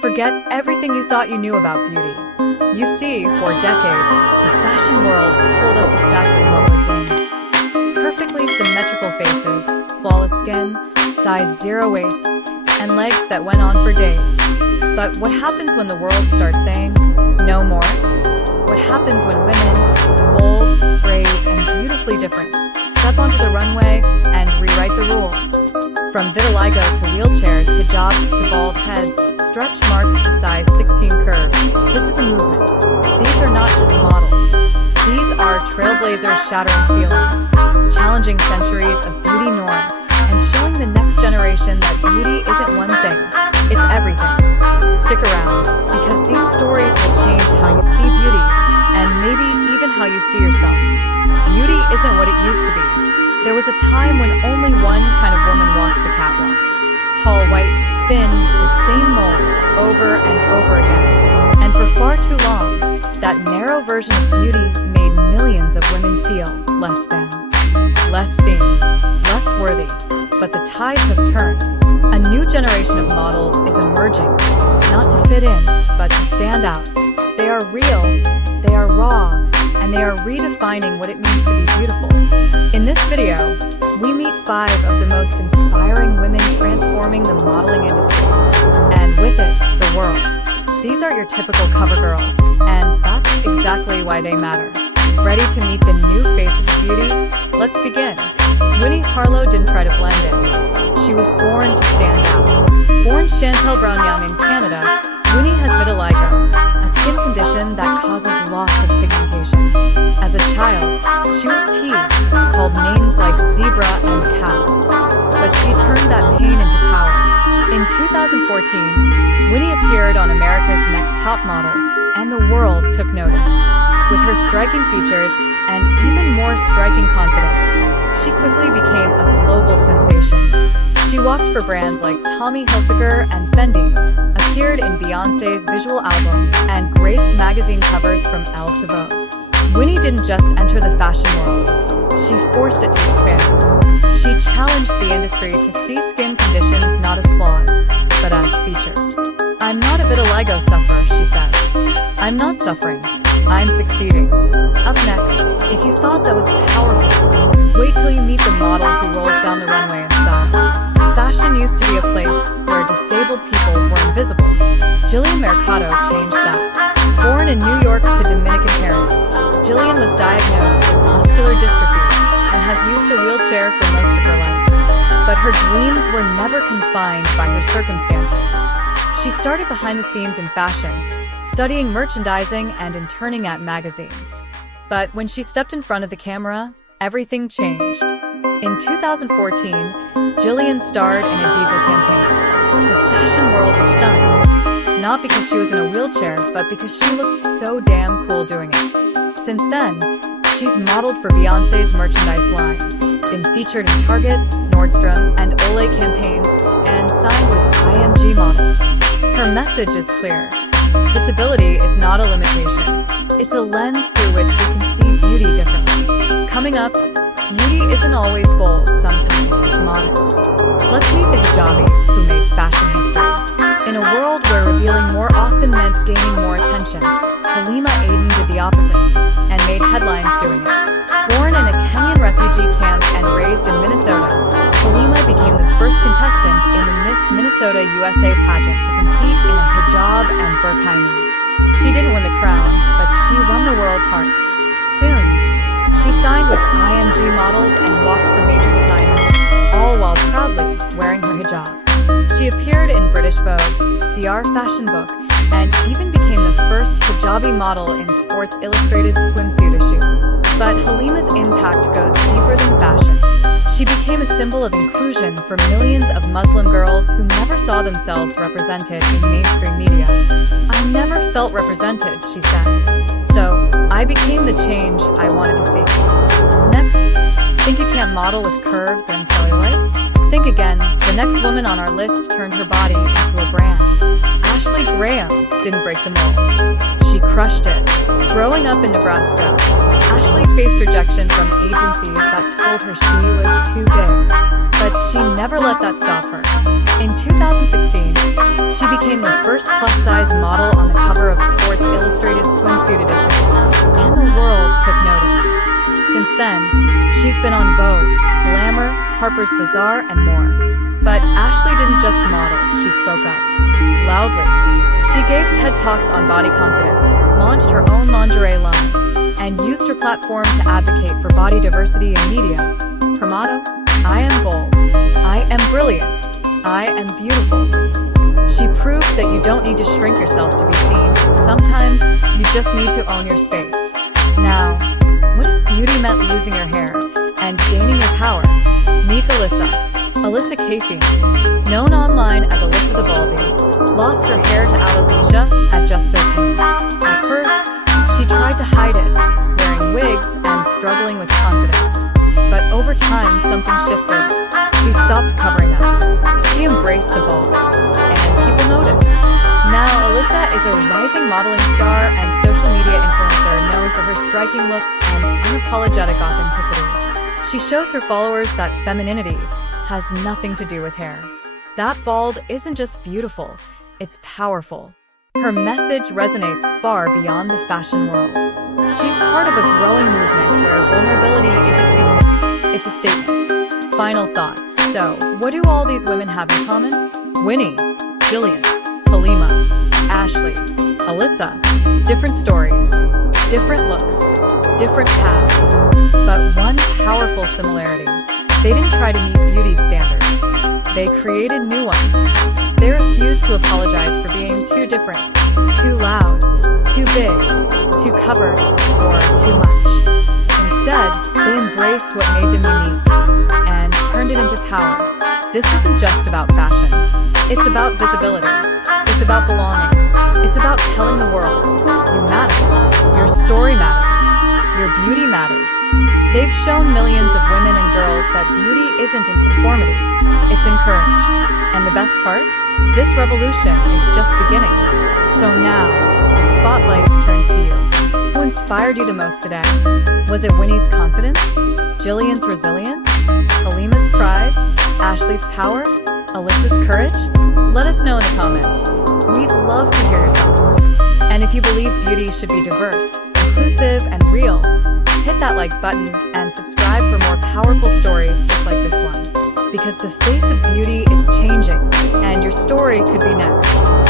Forget everything you thought you knew about beauty. You see, for decades, the fashion world told us exactly what was in. Perfectly symmetrical faces, flawless skin, size 0 waists, and legs that went on for days. But what happens when the world starts saying, no more? What happens when women, bold, brave, and beautifully different, step onto the runway and rewrite the rules? From vitiligo to wheelchairs, hijabs to bald heads, stretch marks to size 16 curves, this is a movement. These are not just models. These are trailblazers shattering ceilings, challenging centuries of beauty norms, and showing the next generation that beauty isn't one thing, it's everything. Stick around, because these stories will change how you see beauty, and maybe even how you see yourself. Beauty isn't what it used to be. There was a time when only one kind of woman walked the catwalk. Tall, white, thin, the same mold, over and over again. And for far too long, that narrow version of beauty made millions of women feel less than, less seen, less worthy. But the tides have turned. A new generation of models is emerging, not to fit in, but to stand out. They are real, they are raw, and they are redefining what it means to be beautiful. In this video, we meet 5 of the most inspiring women transforming the modeling industry, and with it, the world. These are your typical cover girls, and that's exactly why they matter. Ready to meet the new faces of beauty? Let's begin. Winnie Harlow didn't try to blend in. She was born to stand out. Born Chantel Brown Young in Canada, Winnie has vitiligo, a skin condition that causes loss of pigmentation. As a child, she was teased, called names like zebra and cow. But she turned that pain into power. In 2014, Winnie appeared on America's Next Top Model, and the world took notice. With her striking features and even more striking confidence, she quickly became a global sensation. She walked for brands like Tommy Hilfiger and Fendi, appeared in Beyoncé's visual album, and graced magazine covers from Elle to Vogue. Winnie didn't just enter the fashion world, she forced it to expand. She challenged the industry to see skin conditions not as flaws, but as features. I'm not a vitiligo sufferer, she says. I'm not suffering, I'm succeeding. Up next, if you thought that was powerful, wait till you meet the model who rolls down the runway in style. Fashion used to be a place where disabled people were invisible. Jillian Mercado changed that. Born in New York to Dominican parents, Jillian was diagnosed with muscular dystrophy and has used a wheelchair for most of her life. But her dreams were never confined by her circumstances. She started behind the scenes in fashion, studying merchandising and interning at magazines. But when she stepped in front of the camera, everything changed. In 2014, Jillian starred in a diesel campaign. The fashion world was stunned. Not because she was in a wheelchair, but because she looked so damn cool doing it. Since then, she's modeled for Beyoncé's merchandise line, been featured in Target, Nordstrom, and Olay campaigns, and signed with IMG models. Her message is clear. Disability is not a limitation. It's a lens through which we can see beauty differently. Coming up, beauty isn't always bold, sometimes it's modest. Let's meet the hijabi who made fashion history. In a world where revealing more often meant gaining more attention, Halima Aden did the opposite, and made headlines doing it. Born in a Kenyan refugee camp and raised in Minnesota, Halima became the first contestant in the Miss Minnesota USA pageant to compete in a hijab and burqani. She didn't win the crown, but she won the world heart. Soon, she signed with IMG models and walked for major designers, all while proudly wearing her hijab. She appeared in British Vogue, CR Fashion Book, and even became the first hijabi model in Sports Illustrated swimsuit issue. But Halima's impact goes deeper than fashion. She became a symbol of inclusion for millions of Muslim girls who never saw themselves represented in mainstream media. I never felt represented, she said. So, I became the change I wanted to see. Next, think you can't model with curves and cellulite? Think again. The next woman on our list turned her body into a brand. Ashley Graham didn't break the mold. She crushed it. Growing up in Nebraska, Ashley faced rejection from agencies that told her she was too big. But she never let that stop her. In 2016, she became the first then, she's been on Vogue, Glamour, Harper's Bazaar, and more. But Ashley didn't just model, she spoke up. Loudly. She gave TED Talks on body confidence, launched her own lingerie line, and used her platform to advocate for body diversity in media. Her motto? I am bold. I am brilliant. I am beautiful. She proved that you don't need to shrink yourself to be seen. Sometimes, you just need to own your space. Now, what if beauty meant losing your hair and gaining your power? Meet Alyssa Caffey, known online as Alyssa the Baldie, lost her hair to alopecia at just 13. At first, she tried to hide it, wearing wigs and struggling with confidence. But over time, something shifted. She stopped covering up. She embraced the bald, and people noticed. Now, Alyssa is a rising modeling star and social media influencer known for her striking looks and unapologetic authenticity. She shows her followers that femininity has nothing to do with hair. That bald isn't just beautiful, it's powerful. Her message resonates far beyond the fashion world. She's part of a growing movement where vulnerability isn't weakness, it's a statement. Final thoughts. So, what do all these women have in common? Winnie, Jillian, Halima, Ashley, Alyssa. Different stories, different looks, different paths, but one powerful similarity. They didn't try to meet beauty standards. They created new ones. They refused to apologize for being too different, too loud, too big, too covered, or too much. Instead, they embraced what made them unique and turned it into power. This isn't just about fashion. It's about visibility. It's about belonging. It's about telling the world, you matter. Your story matters. Your beauty matters. They've shown millions of women and girls that beauty isn't in conformity. It's in courage. And the best part? This revolution is just beginning. So now, the spotlight turns to you. Who inspired you the most today? Was it Winnie's confidence? Jillian's resilience? Halima's pride? Ashley's power? Alyssa's courage? Let us know in the comments. We'd love to hear your thoughts. And if you believe beauty should be diverse, inclusive, and real, hit that like button and subscribe for more powerful stories just like this one. Because the face of beauty is changing, and your story could be next.